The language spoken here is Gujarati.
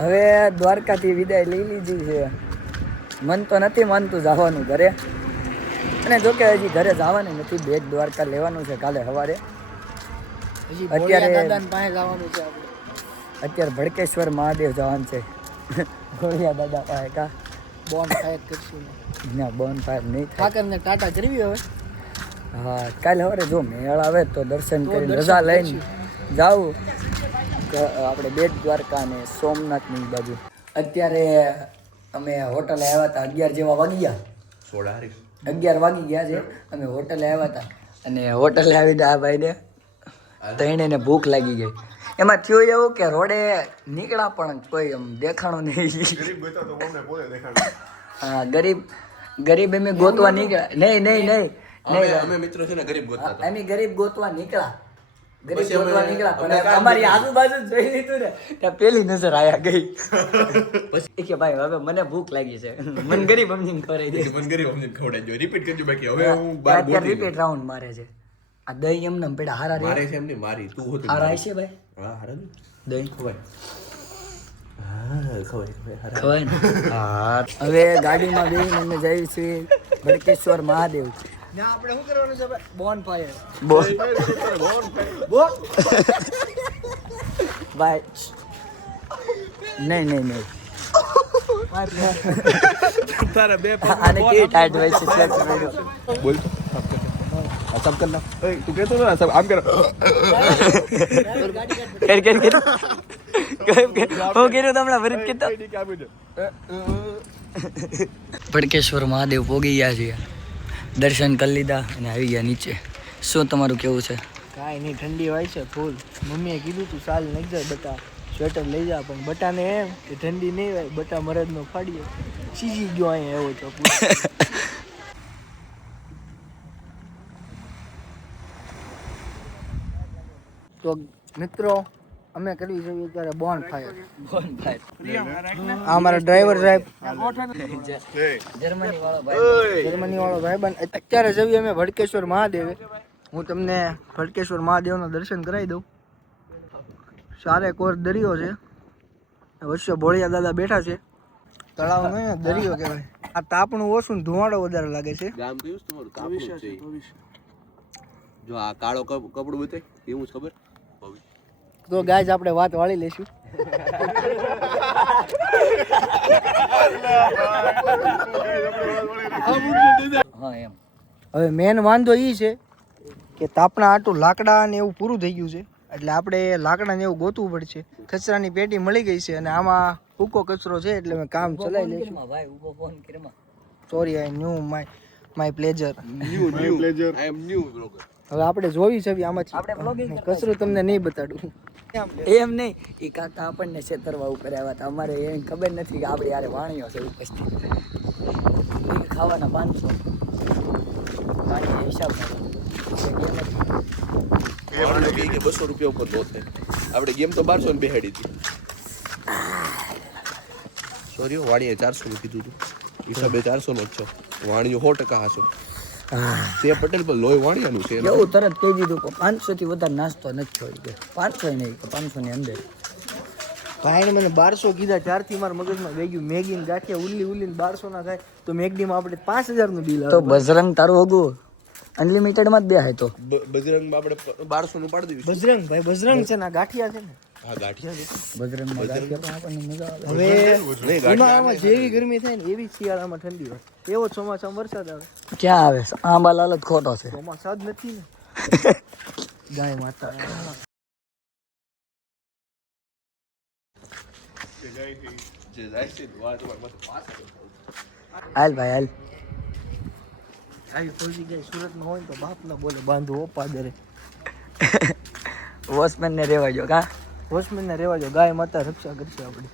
હવે દ્વારકાથી વિદાય લઈ લીધી છે. મન તો નથી માનતું જવાનું ઘરે, અને જોકે હજી ઘરે જવાનું નથી. બેટ દ્વારકા લેવાનું છે કાલે સવારે. અત્યારે ભડકેશ્વર મહાદેવ જવાનું છે. ગોળિયા દાદા પાસે કા બોન ફાયર કરશું ના, બોન ફાયર નહીં થાય. ને ટાટા કરવી હવે. હા, કાલે સવારે જો મેળ આવે તો દર્શન કરીને રજા લઈને જાવું આપણે બેટ દ્વારકા અને સોમનાથની બાજુ. અત્યારે અમે હોટલે આવ્યા હતા, 11 જેવા વાગી ગયા. 11 વાગી ગયા છે. અમે હોટલે આવ્યા હતા અને હોટલે આવીને આ ભાઈને ત્રણેયને ભૂખ લાગી ગઈ. એમાં થયું એવું કે રોડે નીકળ્યા પણ કોઈ એમ દેખાણું નહીં. હા, ગરીબ એમ ગોતવા નીકળ્યા. નહીં અમે મિત્રો છે ને ગરીબ ગોતવા. અમે ગરીબ ગોતવા નીકળ્યા. પણ અમારી આજુબાજુ જોઈ લીધું ને ત્યાં પેલી નજર આયા ગઈ. પછી કે ભાઈ હવે મને ભૂખ લાગી છે, મને ગરીબ અમની ખવડાવી. રિપીટ કરજો બાકી હવે હું રિપીટ રાઉન્ડ મારે છે. આ દહીં એમને પેડા હારા મારે છે. એમને મારી તું હોત હારા છે ભાઈ. હા, હારા દહીં ખવાય. ખવાય ને. હા, હવે ગાડીમાં બેસીને અમે જઈએ છીએ ભડકેશ્વર મહાદેવ. આપણે શું કરવાનું છે ભાઈ? બોન ફાયર. ભાઈ નહીં તારા બે આને કે ટાઈટ હોય છે. બોલ સબ કરના. તું કહેતો ને સબ આમ કર. હું કર્યું તમને ભરત કીધું. ભડકેશ્વર મહાદેવ પોગી ગયા છીએ, દર્શન કરી લીધા અને આવી ગયા નીચે. શું તમારું કેવું છે? કાંઈ નહીં, ઠંડી હોય છે ફૂલ. મમ્મીએ કીધું તું સાલ નહીં જાય બટા, સ્વેટર લઈ જા. પણ બટાને એમ કે ઠંડી નહીં હોય, બટા મરદનો ફાડીએ સીજી ગયો અહીંયા એવો છો. તો મિત્રો અમે કરવી જોઈએ અત્યારે બોન ફાયર. આ અમારા ડ્રાઈવર સાહેબ જર્મની વાળો ભાઈ. અત્યારે જઈએ અમે ભડકેશ્વર મહાદેવે. હું તમને ભડકેશ્વર મહાદેવના દર્શન કરાવી દઉં. સારે કોર દરિયો છે, વચ્ચે ભોળિયા દાદા બેઠા છે. તળાવ નહીં, દરિયો કહેવાય. આ તાપણું ઓછું ને ધુવાડો વધારે લાગે છે. ગામ કયું તમારું? તાપણું છે. જો આ કાળો કપડું બતાય એવું જ ખબર. તો ગાઈઝ આપણે વાત વાળી લેશું. હા એમ. હવે મેન વાંધો એ છે કે તાપણા આટું લાકડા ને એવું પૂરું થઈ ગયું છે, એટલે આપણે લાકડા ને એવું ગોતવું પડશે. કચરાની પેટી મળી ગઈ છે અને આમાં સૂકો કચરો છે, એટલે અમે કામ ચલાવી લઈશું. Sorry, I new my pleasure. હવે આપણે જોવી છે આમાંથી કચરો તમને નહીં બતાડું. એમ નહીં, એ કાકા આપણને છેતરવા ઉપર આવ્યા હતા. અમારે એને ખબર નથી કે આપણે યારે વાણીઓ છે ઉપસ્થિત. ખાવાના 500 વાણી હિસાબ 200 રૂપિયા ઉપર નો થાય. આપણે ગેમ તો 1200 ને બેહાડી હતી. સોરી, વાણીએ 400 નું કીધું હતું. હિસાબે 400 નો જ છો. વાણીઓ 100% હશો. તે પટેલ પર લોહી વાણિયાનું છે એવું તરત કહી દીધું કે 500 થી વધારે નાસ્તો નથી છોડી દે. 500 નહીં, 500 ની અંદર. ભાઈને મને 1200 કીધા, ત્યારથી મારા મગજમાં ગઈ ગયું. મેગી ને ગાંઠિયા ઉલ્લી 1200 ના થાય તો મેગડીમાં આપણે 5000 નું બિલ આવે. તો બજરંગ તારું હોગું અનલિમિટેડ માં જ બે હે. તો બજરંગ આપણે 1200 નું પાડી દેવી. બજરંગ ભાઈ, બજરંગ છે ના ગાંઠિયા છે ને. હા, ગાંઠિયા છે. બજરંગ માં ગાંઠિયા આપણને મજા આવે. હવે ઉનાળામાં જેવી ગરમી થાય ને એવી શિયાળામાં ઠંડી હોય. એવો ચોમાસામાં વરસાદ આવે. ક્યાં આવે? આંબા લાલ જ ખોટો છે. ચોમાસા જ નથી ને. ગાય માતા. હાલ ભાઈ હાલ. આવી ફોજી ગઈ સુરતમાં હોય તો બાપ ના બોલે બાંધવો પાદરે. વોચમેન ને રેવા જો. કા વોચમેન ને રેવા જો, ગાય માતા રક્ષા કરશે આપણી.